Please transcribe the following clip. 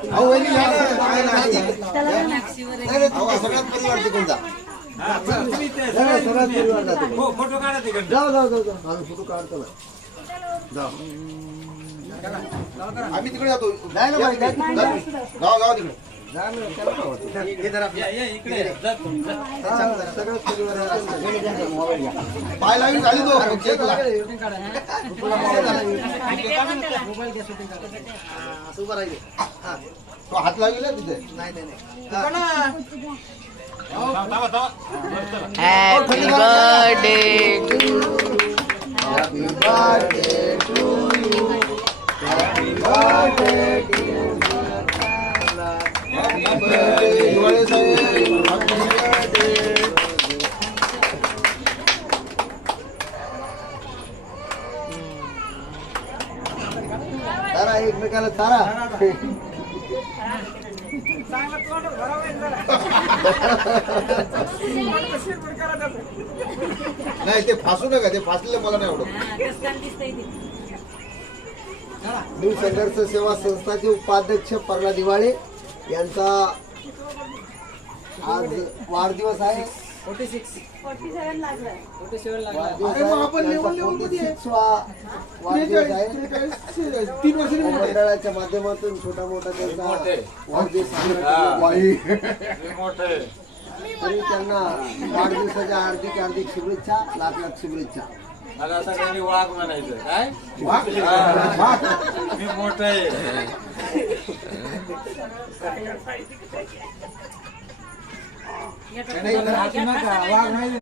अहो वहिनी या ना, काय नाही. अहो सगळ्यात परिवार तिकडून जा. सगळ्यात परिवार जा तिकडे. फोटो काढा तिकडे. जाऊ आम्ही फोटो काढतो ना. जाऊ आम्ही तिकडे जातो. जाय ना बाई, जाऊ तिकडे. पाय लावून झाली तो हात लागेल तिथे. Happy birthday to you. Happy birthday to you. Happy birthday to you. Happy birthday दिवाळे साहेब. Happy birthday. तारा एकमेकाला तारा. नाही ते फासू नका, ते फासलेलं मला नाही आवडत. न्यू संघर्ष सेवा संस्थाचे उपाध्यक्ष पर्ला दिवाळे यांचा आज वाढदिवस आहे. 47 लागलाय. मंडळाच्या माध्यमातून छोटा मोठा त्यांचा वाढदिवस तरी त्यांना वाढदिवसाच्या हार्दिक हार्दिक शुभेच्छा, लाख लाख शुभेच्छा. मला सगळ्यांनी वाघ म्हणायचं काय मी मोठं आहे.